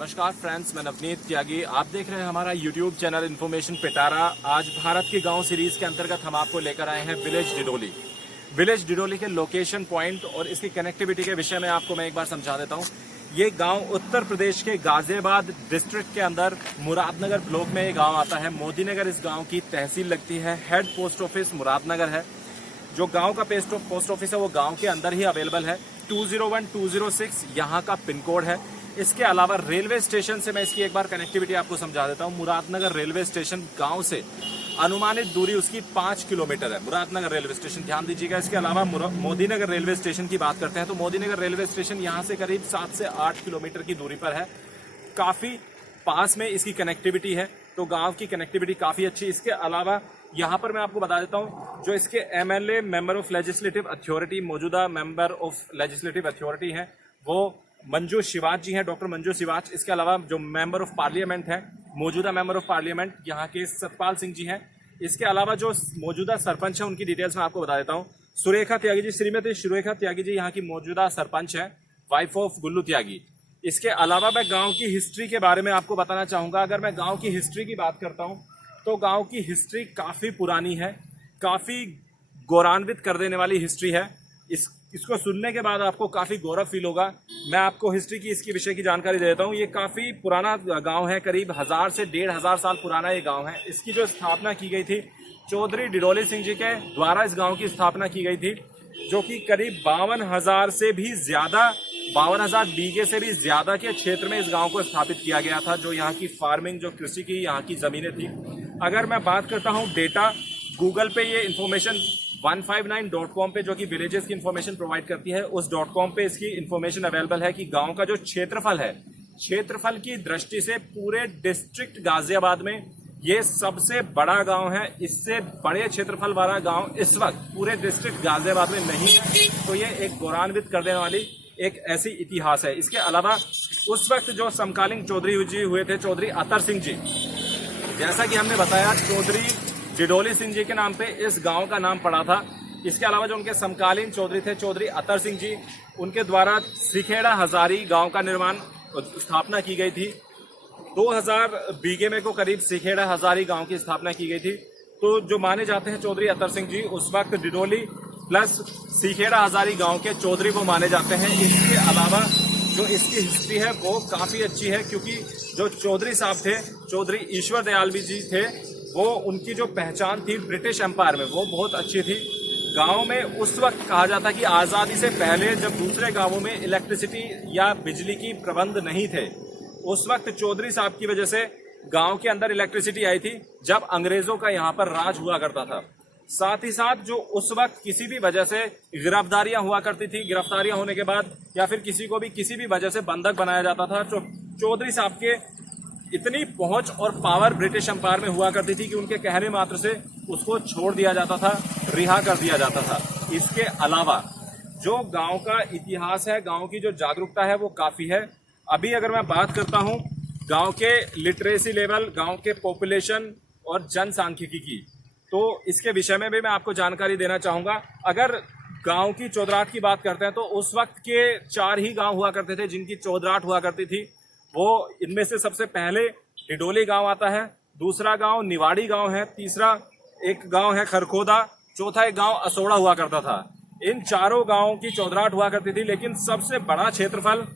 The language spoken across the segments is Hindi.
नमस्कार फ्रेंड्स, मैं नवनीत त्यागी। आप देख रहे हैं हमारा यूट्यूब चैनल इन्फॉर्मेशन पिटारा। आज भारत के गांव सीरीज के अंतर्गत हम आपको लेकर आए हैं विलेज डिडोली। विलेज डिडोली के लोकेशन पॉइंट और इसकी कनेक्टिविटी के विषय में आपको मैं एक बार समझा देता हूं। ये गांव उत्तर प्रदेश के गाजियाबाद डिस्ट्रिक्ट के अंदर मुरादनगर ब्लॉक में ये गांव आता है। मोदीनगर इस गांव की तहसील लगती है। हेड पोस्ट ऑफिस मुरादनगर है। जो गांव का पोस्ट ऑफिस है वो गांव के अंदर ही अवेलेबल है। 201206 यहाँ का पिन कोड है। इसके अलावा रेलवे स्टेशन से मैं इसकी एक बार कनेक्टिविटी आपको समझा देता हूँ। मुरादनगर रेलवे स्टेशन गांव से अनुमानित दूरी उसकी 5 किलोमीटर है। मुरादनगर रेलवे स्टेशन, ध्यान दीजिएगा। इसके अलावा मोदीनगर रेलवे स्टेशन की बात करते हैं तो मोदीनगर रेलवे स्टेशन यहाँ से करीब 7 से 8 किलोमीटर की दूरी पर है। काफी पास में इसकी कनेक्टिविटी है, तो गांव की कनेक्टिविटी काफी अच्छी। इसके अलावा यहाँ पर मैं आपको बता देता हूँ, जो इसके MLA member of legislative authority, मौजूदा मेंबर ऑफ लेजिस्लेटिव अथॉरिटी हैं, वो मंजू शिवाज जी हैं, डॉक्टर मंजू शिवाज। इसके अलावा जो मेंबर ऑफ पार्लियामेंट है, मौजूदा मेंबर ऑफ पार्लियामेंट यहाँ के सतपाल सिंह जी हैं। इसके अलावा जो मौजूदा सरपंच है उनकी डिटेल्स मैं आपको बता देता हूँ। सुरेखा त्यागी जी, श्रीमती सुरेखा त्यागी जी यहाँ की मौजूदा सरपंच है, वाइफ ऑफ गुल्लू त्यागी। इसके अलावा मैं गांव की हिस्ट्री के बारे में आपको बताना चाहूंगा। अगर मैं गांव की हिस्ट्री की बात करता हूं तो गांव की हिस्ट्री काफी पुरानी है, काफी गौरवान्वित कर देने वाली हिस्ट्री है। इसको सुनने के बाद आपको काफी गौरव फील होगा। मैं आपको हिस्ट्री की इसकी विषय की जानकारी दे देता हूं। ये काफी पुराना गांव है, करीब 1000 से 1500 साल पुराना ये गांव है। इसकी जो स्थापना की गई थी चौधरी डिडोली सिंह जी के द्वारा इस गाँव की स्थापना की गई थी, जो कि करीब 52,000 से भी ज्यादा 52,000 बीघे से भी ज्यादा के क्षेत्र में इस गांव को स्थापित किया गया था। जो यहाँ की फार्मिंग, जो कृषि की यहाँ की जमीनें थी। अगर मैं बात करता हूँ डेटा, गूगल पे ये इन्फॉर्मेशन 159.com पे, जो कि विलेजेस की इन्फॉर्मेशन प्रोवाइड करती है, उस .com पे इसकी इन्फॉर्मेशन अवेलेबल है कि गांव का जो क्षेत्रफल है, क्षेत्रफल की दृष्टि से पूरे डिस्ट्रिक्ट गाजियाबाद में ये सबसे बड़ा गांव है। इससे बड़े क्षेत्रफल वाला गांव इस वक्त पूरे डिस्ट्रिक्ट गाजियाबाद में नहीं है। तो ये एक गौरवान्वित कर देने वाली एक ऐसी इतिहास है। इसके अलावा उस वक्त जो समकालीन चौधरी जी हुए थे, चौधरी अतर सिंह जी, जैसा कि हमने बताया, चौधरी डिडोली सिंह जी के नाम पे इस गांव का नाम पड़ा था। इसके अलावा जो उनके समकालीन चौधरी थे, चौधरी अतर सिंह जी, उनके द्वारा सिखेड़ा हजारी गांव का निर्माण स्थापना की गई थी। 2000 बीघे में को करीब सिखेड़ा हजारी गांव की स्थापना की गई थी। तो जो माने जाते हैं चौधरी अतर सिंह जी, उस वक्त डिडोली प्लस सिखेड़ा हजारी गांव के चौधरी वो माने जाते हैं। इसके अलावा जो इसकी हिस्ट्री है वो काफी अच्छी है, क्योंकि जो चौधरी साहब थे, चौधरी ईश्वर दयाल जी थे, वो उनकी जो पहचान थी ब्रिटिश एम्पायर में वो बहुत अच्छी थी। गांव में उस वक्त कहा जाता कि आजादी से पहले जब दूसरे गांवों में इलेक्ट्रिसिटी या बिजली की प्रबंध नहीं थे, उस वक्त चौधरी साहब की वजह से गांव के अंदर इलेक्ट्रिसिटी आई थी, जब अंग्रेजों का यहाँ पर राज हुआ करता था। साथ ही साथ जो उस वक्त किसी भी वजह से गिरफ्तारियां हुआ करती थी, गिरफ्तारियां होने के बाद या फिर किसी को भी किसी भी वजह से बंधक बनाया जाता था, तो चौधरी साहब के इतनी पहुंच और पावर ब्रिटिश एम्पायर में हुआ करती थी कि उनके कहने मात्र से उसको छोड़ दिया जाता था, रिहा कर दिया जाता था। इसके अलावा जो गांव का इतिहास है, गांव की जो जागरूकता है वो काफी है। अभी अगर मैं बात करता हूं गांव के लिटरेसी लेवल, गांव के पॉपुलेशन और जनसांख्यिकी की, तो इसके विषय में भी मैं आपको जानकारी देना चाहूंगा। अगर गांव की चौधराहट की बात करते हैं तो उस वक्त के 4 ही गांव हुआ करते थे जिनकी चौधराहट हुआ करती थी। वो इनमें से सबसे पहले डिडोली गांव आता है, दूसरा गांव निवाड़ी गांव है, तीसरा एक गांव है खरखोदा, चौथा एक गांव असोड़ा हुआ करता था। इन चारों गांवों की चौधराहट हुआ करती थी, लेकिन सबसे बड़ा क्षेत्रफल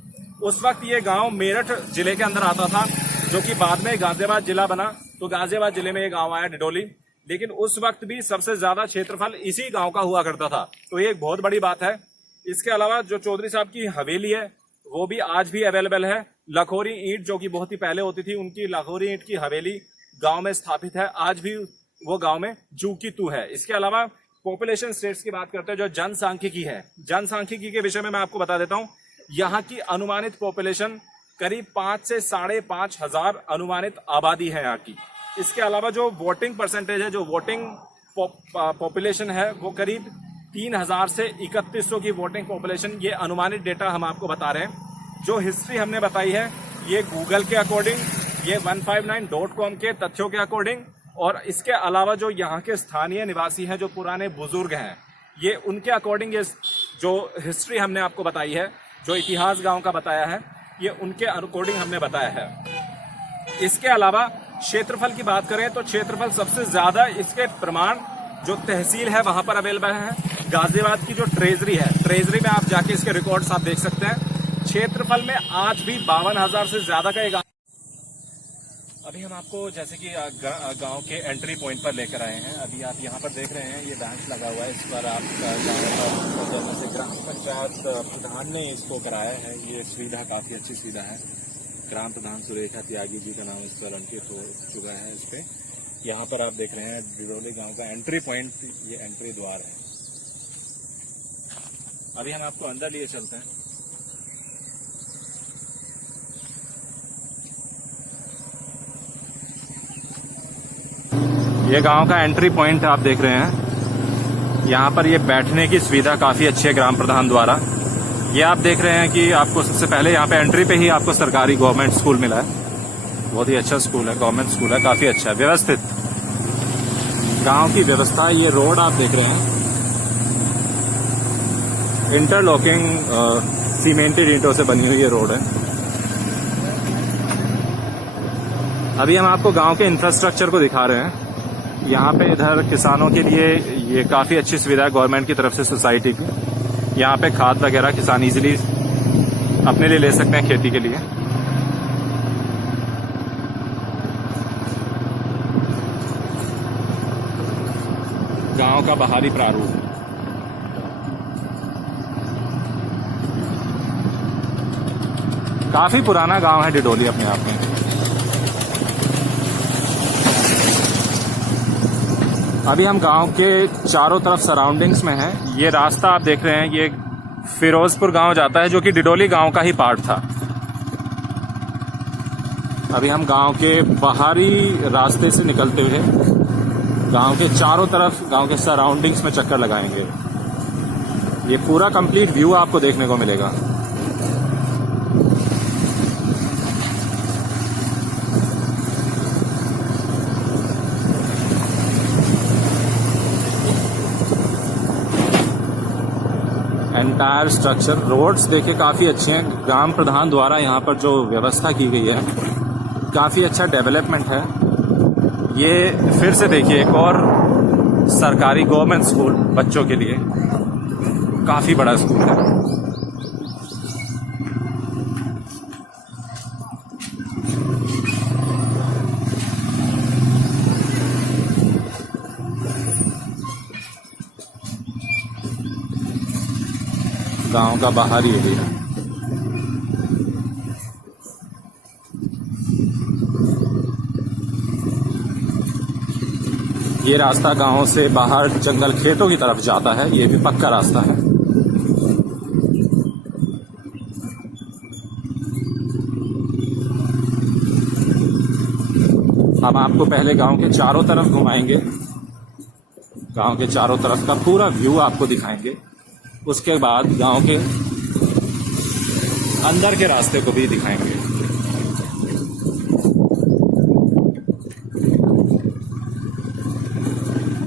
उस वक्त ये गांव मेरठ जिले के अंदर आता था, जो कि बाद में गाजियाबाद जिला बना। तो गाजियाबाद जिले में ये गांव आया डिडोली, लेकिन उस वक्त भी सबसे ज्यादा क्षेत्रफल इसी गांव का हुआ करता था। तो ये एक बहुत बड़ी बात है। इसके अलावा जो चौधरी साहब की हवेली है वो भी आज भी अवेलेबल है। लखोरी ईंट, जो कि बहुत ही पहले होती थी, उनकी लखोरी ईंट की हवेली गांव में स्थापित है। आज भी वो गांव में जू की तू है। इसके अलावा पॉपुलेशन स्टेट्स की बात करते हैं, जो जनसांख्यिकी है, जनसांख्यिकी के विषय में मैं आपको बता देता हूँ। यहाँ की अनुमानित पॉपुलेशन करीब 5 से 5.5 हजार अनुमानित आबादी है यहाँ की। इसके अलावा जो वोटिंग परसेंटेज है, जो वोटिंग पॉपुलेशन है, वो करीब 3000 से 3100 की वोटिंग पॉपुलेशन, ये अनुमानित डेटा हम आपको बता रहे हैं। जो हिस्ट्री हमने बताई है ये गूगल के अकॉर्डिंग, ये 159.com के तथ्यों के अकॉर्डिंग, और इसके अलावा जो यहाँ के स्थानीय निवासी हैं, जो पुराने बुजुर्ग हैं, ये उनके अकॉर्डिंग ये जो हिस्ट्री हमने आपको बताई है, जो इतिहास गांव का बताया है, ये उनके अकॉर्डिंग हमने बताया है। इसके अलावा क्षेत्रफल की बात करें तो क्षेत्रफल सबसे ज्यादा इसके प्रमाण जो तहसील है वहां पर अवेलेबल है। गाजियाबाद की जो ट्रेजरी है, ट्रेजरी में आप जाके इसके रिकॉर्ड्स आप देख सकते हैं। क्षेत्रफल में आज भी 52,000 से ज्यादा का एक। अभी हम आपको जैसे कि गांव के एंट्री पॉइंट पर लेकर आए हैं। अभी आप यहां पर देख रहे हैं ये बेंच लगा हुआ है, इस पर आप जैसे ग्राम पंचायत प्रधान ने इसको कराया है। ये सुविधा काफी अच्छी सुविधा है। ग्राम प्रधान सुरेखा त्यागी जी का नाम इस पर अंकित हो चुका है। इस पे यहाँ पर आप देख रहे हैं डिडोली गांव का एंट्री पॉइंट, ये एंट्री द्वार है। अभी हम आपको अंदर लिए चलते हैं। ये गांव का एंट्री पॉइंट आप देख रहे हैं। यहाँ पर ये बैठने की सुविधा काफी अच्छी है ग्राम प्रधान द्वारा। ये आप देख रहे हैं कि आपको सबसे पहले यहाँ पे एंट्री पे ही आपको सरकारी गवर्नमेंट स्कूल मिला है। बहुत ही अच्छा स्कूल है, गवर्नमेंट स्कूल है, काफी अच्छा है, व्यवस्थित गांव की व्यवस्था। ये रोड आप देख रहे हैं इंटरलॉकिंग सीमेंटेड ईंटों से बनी हुई ये रोड है। अभी हम आपको गांव के इंफ्रास्ट्रक्चर को दिखा रहे हैं। यहाँ पे इधर किसानों के लिए ये काफी अच्छी सुविधा है गवर्नमेंट की तरफ से, सोसाइटी की। यहाँ पे खाद वगैरह किसान इजीली अपने लिए ले सकते हैं खेती के लिए। गांव का बाहरी प्रारूप काफी पुराना गांव है डिडोली अपने आप में। अभी हम गांव के चारों तरफ सराउंडिंग्स में हैं। ये रास्ता आप देख रहे हैं, ये फिरोजपुर गांव जाता है, जो कि डिडोली गांव का ही पार्ट था। अभी हम गांव के बाहरी रास्ते से निकलते हुए गांव के चारों तरफ, गांव के सराउंडिंग्स में चक्कर लगाएंगे। ये पूरा कंप्लीट व्यू आपको देखने को मिलेगा। एंटायर स्ट्रक्चर, रोड्स देखिए काफी अच्छे हैं। ग्राम प्रधान द्वारा यहाँ पर जो व्यवस्था की गई है काफी अच्छा डेवलपमेंट है। ये फिर से देखिए एक और सरकारी गवर्नमेंट स्कूल बच्चों के लिए, काफी बड़ा स्कूल है। गांव का बाहरी एरिया। ये रास्ता गांव से बाहर जंगल खेतों की तरफ जाता है। ये भी पक्का रास्ता है। हम आपको पहले गांव के चारों तरफ घुमाएंगे, गांव के चारों तरफ का पूरा व्यू आपको दिखाएंगे। उसके बाद गांव के अंदर के रास्ते को भी दिखाएंगे।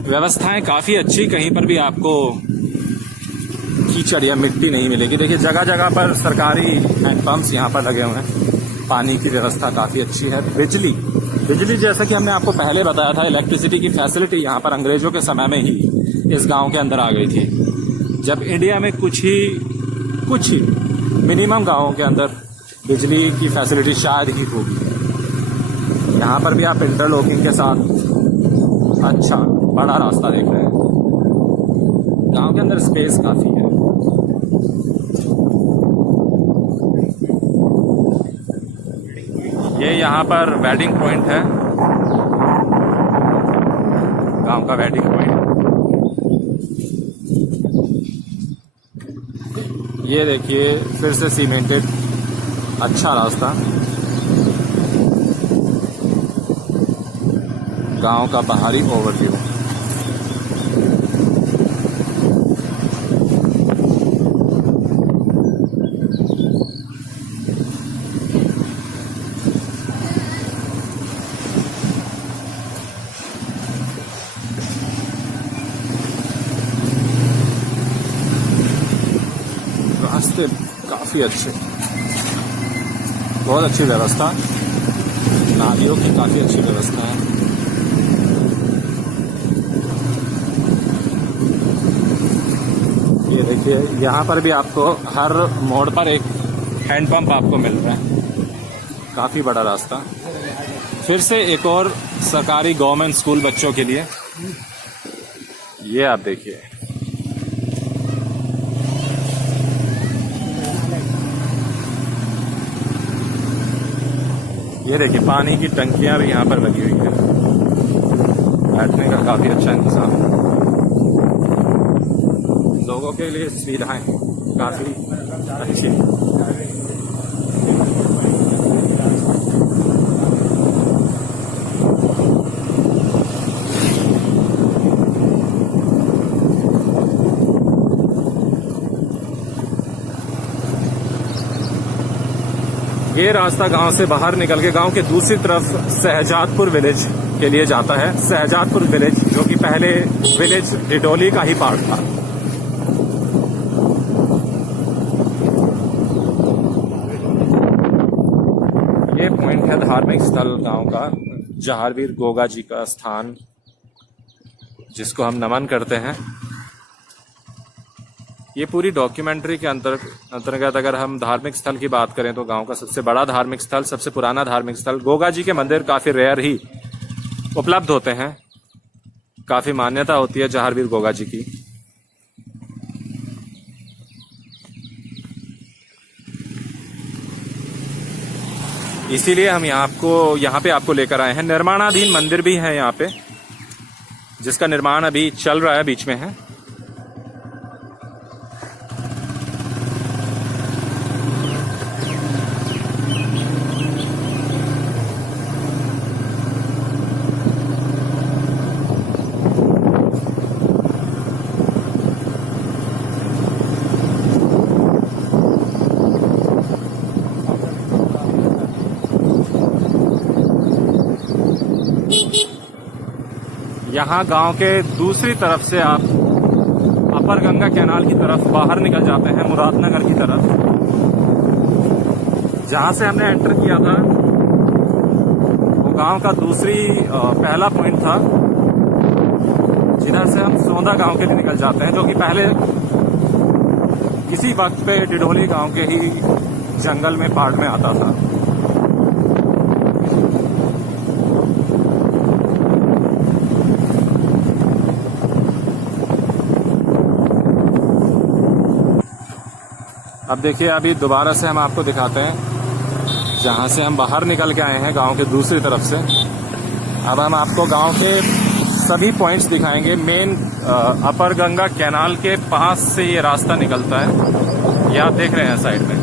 व्यवस्थाएं काफी अच्छी, कहीं पर भी आपको कीचड़ या मिट्टी नहीं मिलेगी। देखिए जगह जगह पर सरकारी हैंडपंप्स यहाँ पर लगे हुए हैं। पानी की व्यवस्था काफी अच्छी है। बिजली जैसा कि हमने आपको पहले बताया था, इलेक्ट्रिसिटी की फैसिलिटी यहाँ पर अंग्रेजों के समय में ही इस गांव के अंदर आ गई थी, जब इंडिया में कुछ ही मिनिमम गांवों के अंदर बिजली की फैसिलिटी शायद ही होगी। यहाँ पर भी आप इंटरलॉकिंग के साथ अच्छा बड़ा रास्ता देख रहे हैं। गांव के अंदर स्पेस काफी है। ये यहाँ पर वेडिंग पॉइंट है, गांव का वेडिंग पॉइंट। ये देखिए फिर से सीमेंटेड अच्छा रास्ता। गांव का बाहरी ओवरव्यू। रास्ते काफी अच्छे। बहुत अच्छी व्यवस्था, नालियों की काफ़ी अच्छी व्यवस्था है। ये देखिए, यहाँ पर भी आपको हर मोड़ पर एक हैंडपंप आपको मिल रहा है। काफ़ी बड़ा रास्ता। फिर से एक और सरकारी गवर्नमेंट स्कूल बच्चों के लिए, ये आप देखिए। ये देखिए, पानी की टंकियां भी यहाँ पर लगी हुई है। बैठने का काफी अच्छा इंतजाम, लोगों के लिए सुविधाएं काफी अच्छी। ये रास्ता गांव से बाहर निकल के गांव के दूसरी तरफ शहजादपुर विलेज के लिए जाता है। शहजादपुर विलेज जो कि पहले विलेज डिडोली का ही पार्ट था। ये पॉइंट है धार्मिक स्थल गांव का, जहारवीर गोगा जी का स्थान, जिसको हम नमन करते हैं। ये पूरी डॉक्यूमेंट्री के अंतर्गत अगर हम धार्मिक स्थल की बात करें तो गांव का सबसे बड़ा धार्मिक स्थल, सबसे पुराना धार्मिक स्थल। गोगा जी के मंदिर काफी रेयर ही उपलब्ध होते हैं, काफी मान्यता होती है जहारवीर गोगा जी की। इसीलिए हम यहाँ पे आपको लेकर आए हैं। निर्माणाधीन मंदिर भी है यहाँ पे, जिसका निर्माण अभी चल रहा है, बीच में है। यहाँ गांव के दूसरी तरफ से आप अपर गंगा कैनाल की तरफ बाहर निकल जाते हैं, मुरादनगर की तरफ। जहां से हमने एंटर किया था वो गांव का पहला पॉइंट था, जिधर से हम सोंदा गांव के लिए निकल जाते हैं, जो कि पहले किसी वक्त पे डिडोली गांव के ही जंगल में पार्ट में आता था। अब देखिए, अभी दोबारा से हम आपको दिखाते हैं जहां से हम बाहर निकल के आए हैं गांव के दूसरी तरफ से। अब हम आपको गांव के सभी पॉइंट्स दिखाएंगे। मेन अपर गंगा कैनाल के पास से ये रास्ता निकलता है, ये आप देख रहे हैं साइड में।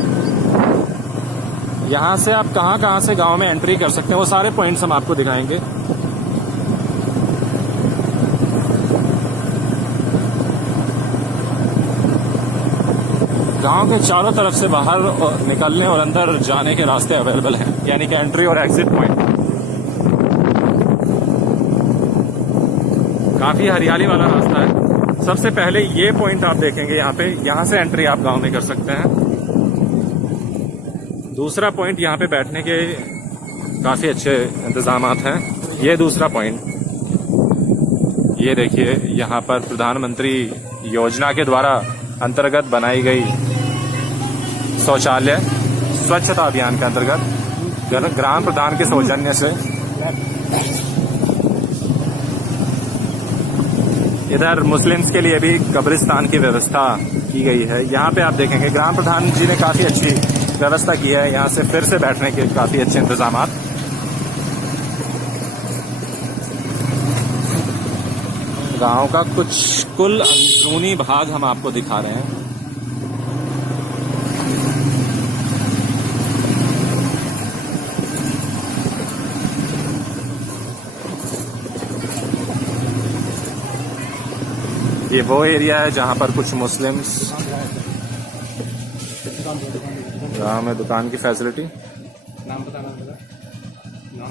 यहां से आप कहां से गांव में एंट्री कर सकते हैं, वो सारे पॉइंट्स हम आपको दिखाएंगे। गांव के चारों तरफ से बाहर निकलने और अंदर जाने के रास्ते अवेलेबल हैं, यानी कि एंट्री और एग्जिट पॉइंट। काफी हरियाली वाला रास्ता है। सबसे पहले ये पॉइंट आप देखेंगे यहाँ पे, यहाँ से एंट्री आप गांव में कर सकते हैं। दूसरा पॉइंट, यहाँ पे बैठने के काफी अच्छे इंतजामात हैं। ये दूसरा पॉइंट, ये देखिए, यहाँ पर प्रधानमंत्री योजना के द्वारा अंतर्गत बनाई गई शौचालय स्वच्छता अभियान के अंतर्गत ग्राम प्रधान के सौजन्य से। इधर मुस्लिम्स के लिए भी कब्रिस्तान की व्यवस्था की गई है। यहाँ पे आप देखेंगे ग्राम प्रधान जी ने काफी अच्छी व्यवस्था की है। यहाँ से फिर से बैठने के काफी अच्छे इंतजाम। गांव का कुछ कुल अंदरूनी भाग हम आपको दिखा रहे हैं। ये वो एरिया है जहां पर कुछ मुस्लिम्स, गांव में दुकान की फैसिलिटी। नाम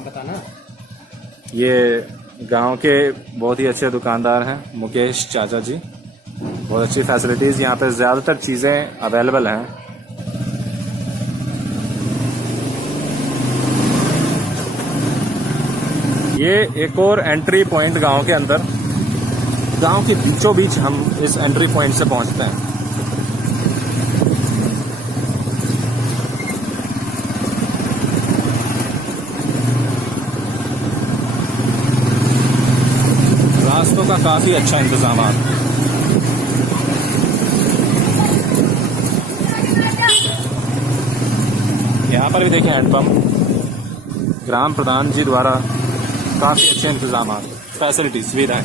बताना। ये गांव के बहुत ही अच्छे दुकानदार हैं, मुकेश चाचा जी। बहुत अच्छी फैसिलिटीज यहाँ पे, ज्यादातर चीजें अवेलेबल हैं। ये एक और एंट्री पॉइंट गांव के अंदर, गांव के बीचों बीच हम इस एंट्री पॉइंट से पहुंचते हैं। रास्तों का काफी अच्छा इंतजाम है। यहाँ पर भी देखें हैंडपंप, ग्राम प्रधान जी द्वारा काफी अच्छे इंतजाम, फैसिलिटी, सुविधाएं।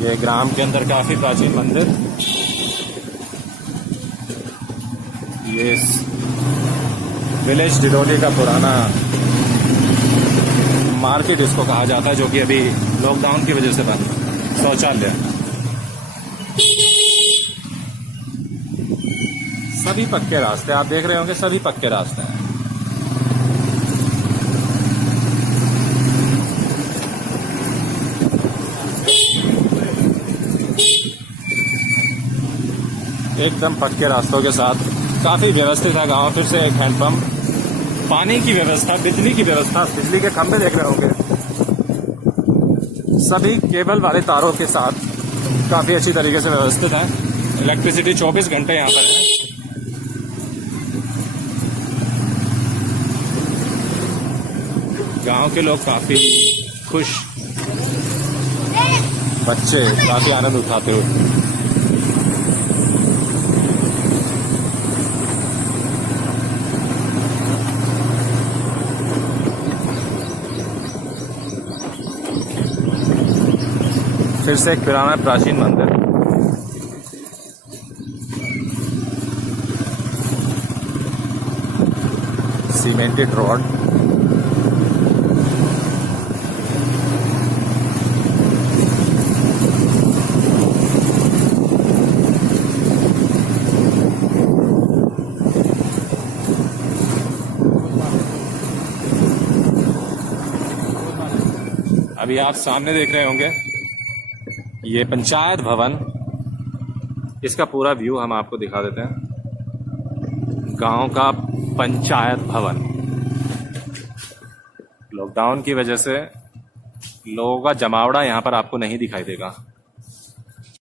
ये ग्राम के अंदर काफी प्राचीन मंदिर, ये विलेज डिडोली का पुराना मार्केट इसको कहा जाता है, जो कि अभी लॉकडाउन की वजह से बंद, शौचालय। सभी पक्के रास्ते आप देख रहे होंगे, सभी पक्के रास्ते हैं। एकदम पक्के रास्तों के साथ काफी व्यवस्थित है गांव। फिर से एक हैंडपंप, पानी की व्यवस्था, बिजली की व्यवस्था, बिजली के खंभे देख रहे होंगे, सभी केबल वाले तारों के साथ काफी अच्छी तरीके से व्यवस्थित है। इलेक्ट्रिसिटी 24 घंटे यहाँ पर है। गांव के लोग काफी खुश, बच्चे काफी आनंद उठाते हुए। फिर से एक पुराना प्राचीन मंदिर, सीमेंटेड रोड, अभी आप सामने देख रहे होंगे ये पंचायत भवन। इसका पूरा व्यू हम आपको दिखा देते हैं। गांव का पंचायत भवन, लॉकडाउन की वजह से लोगों का जमावड़ा यहाँ पर आपको नहीं दिखाई देगा।